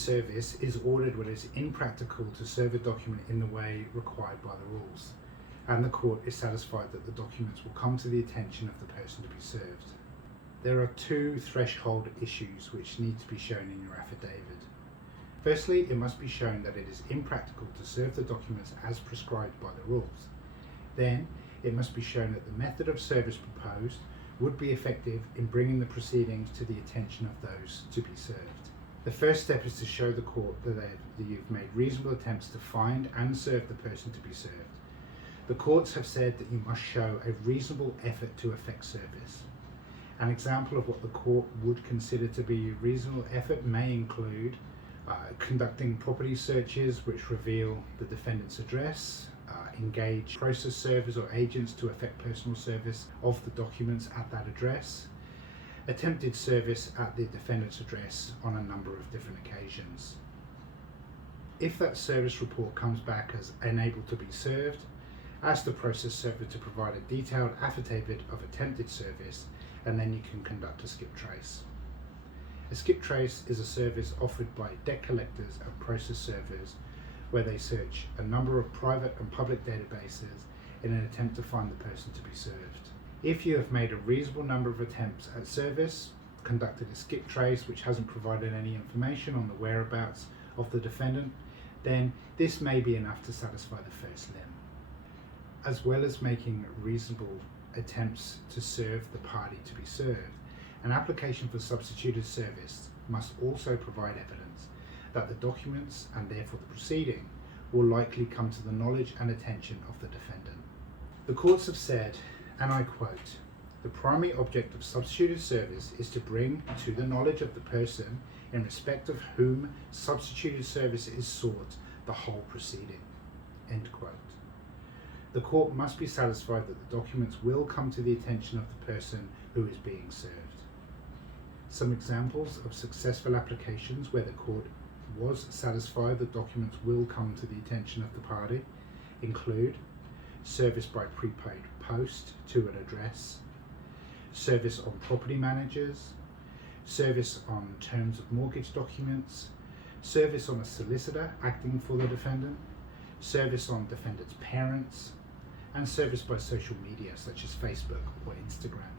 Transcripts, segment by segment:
service is ordered when it's impractical to serve a document in the way required by the rules, and the court is satisfied that the documents will come to the attention of the person to be served. There are two threshold issues which need to be shown in your affidavit. Firstly, it must be shown that it is impractical to serve the documents as prescribed by the rules. Then, it must be shown that the method of service proposed would be effective in bringing the proceedings to the attention of those to be served. The first step is to show the court that you've made reasonable attempts to find and serve the person to be served. The courts have said that you must show a reasonable effort to effect service. An example of what the court would consider to be a reasonable effort may include conducting property searches which reveal the defendant's address, engage process servers or agents to effect personal service of the documents at that address, attempted service at the defendant's address on a number of different occasions. If that service report comes back as unable to be served, ask the process server to provide a detailed affidavit of attempted service, and then you can conduct a skip trace. A skip trace is a service offered by debt collectors and process servers where they search a number of private and public databases in an attempt to find the person to be served. If you have made a reasonable number of attempts at service, conducted a skip trace which hasn't provided any information on the whereabouts of the defendant, then this may be enough to satisfy the first limb. As well as making reasonable attempts to serve the party to be served, an application for substituted service must also provide evidence that the documents, and therefore the proceeding, will likely come to the knowledge and attention of the defendant. The courts have said, and I quote, "The primary object of substituted service is to bring to the knowledge of the person in respect of whom substituted service is sought the whole proceeding." End quote. The court must be satisfied that the documents will come to the attention of the person who is being served. Some examples of successful applications where the court was satisfied that documents will come to the attention of the party include service by prepaid post to an address, service on property managers, service on terms of mortgage documents, service on a solicitor acting for the defendant, service on defendant's parents, and service by social media such as Facebook or Instagram.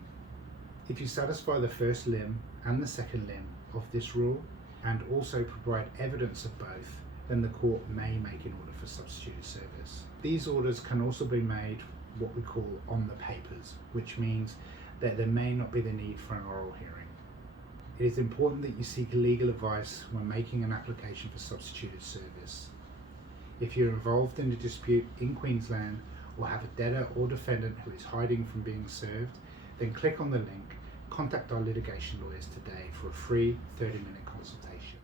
If you satisfy the first limb and the second limb of this rule, and also provide evidence of both, then the court may make an order for substituted service. These orders can also be made what we call on the papers, which means that there may not be the need for an oral hearing. It is important that you seek legal advice when making an application for substituted service. If you're involved in a dispute in Queensland or have a debtor or defendant who is hiding from being served, then click on the link, contact our litigation lawyers today for a free 30-minute consultation.